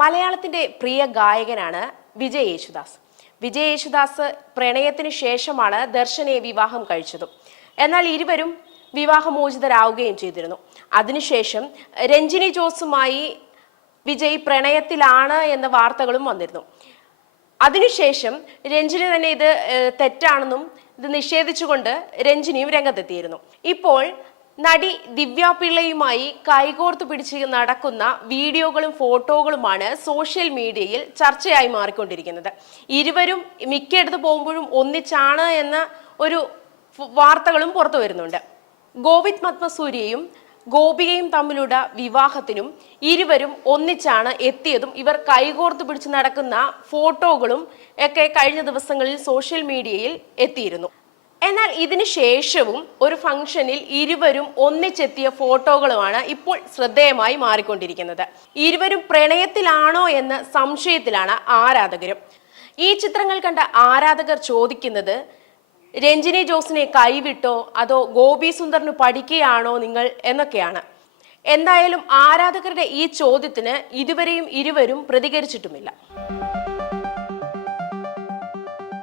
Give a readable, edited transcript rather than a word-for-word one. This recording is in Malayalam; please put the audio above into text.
മലയാളത്തിന്റെ പ്രിയ ഗായകനാണ് വിജയ് യേശുദാസ്. വിജയ് യേശുദാസ് പ്രണയത്തിന് ശേഷമാണ് ദർശനെ വിവാഹം കഴിച്ചതും. എന്നാൽ ഇരുവരും വിവാഹമോചിതരാവുകയും ചെയ്തിരുന്നു. അതിനുശേഷം രഞ്ജിനി ജോസുമായി വിജയ് പ്രണയത്തിലാണ് എന്ന വാർത്തകളും വന്നിരുന്നു. അതിനുശേഷം രഞ്ജിനി തന്നെ ഇത് തെറ്റാണെന്നും ഇത് നിഷേധിച്ചുകൊണ്ട് രഞ്ജിനിയും രംഗത്തെത്തിയിരുന്നു. ഇപ്പോൾ നടി ദിവ്യ പിള്ളയുമായി കൈകോർത്ത് പിടിച്ച് നടക്കുന്ന വീഡിയോകളും ഫോട്ടോകളുമാണ് സോഷ്യൽ മീഡിയയിൽ ചർച്ചയായി മാറിക്കൊണ്ടിരിക്കുന്നത്. ഇരുവരും മിക്കയിടത്ത് പോകുമ്പോഴും ഒന്നിച്ചാണ് എന്ന ഒരു വാർത്തകളും പുറത്തു വരുന്നുണ്ട്. ഗോവിന്ദ് പത്മസൂര്യയും ഗോപികയും തമ്മിലുള്ള വിവാഹത്തിനും ഇരുവരും ഒന്നിച്ചാണ് എത്തിയതും ഇവർ കൈകോർത്ത് പിടിച്ച് നടക്കുന്ന ഫോട്ടോകളും ഒക്കെ കഴിഞ്ഞ ദിവസങ്ങളിൽ സോഷ്യൽ മീഡിയയിൽ എത്തിയിരുന്നു. എന്നാൽ ഇതിന് ശേഷവും ഒരു ഫംഗ്ഷനിൽ ഇരുവരും ഒന്നിച്ചെത്തിയ ഫോട്ടോകളുമാണ് ഇപ്പോൾ ശ്രദ്ധേയമായി മാറിക്കൊണ്ടിരിക്കുന്നത്. ഇരുവരും പ്രണയത്തിലാണോ എന്ന സംശയത്തിലാണ് ആരാധകരും. ഈ ചിത്രങ്ങൾ കണ്ട ആരാധകർ ചോദിക്കുന്നത്, രഞ്ജിനി ജോസിനെ കൈവിട്ടോ അതോ ഗോപി സുന്ദറിന് പഠിക്കുകയാണോ നിങ്ങൾ എന്നൊക്കെയാണ്. എന്തായാലും ആരാധകരുടെ ഈ ചോദ്യത്തിന് ഇതുവരെയും ഇരുവരും പ്രതികരിച്ചിട്ടുമില്ല.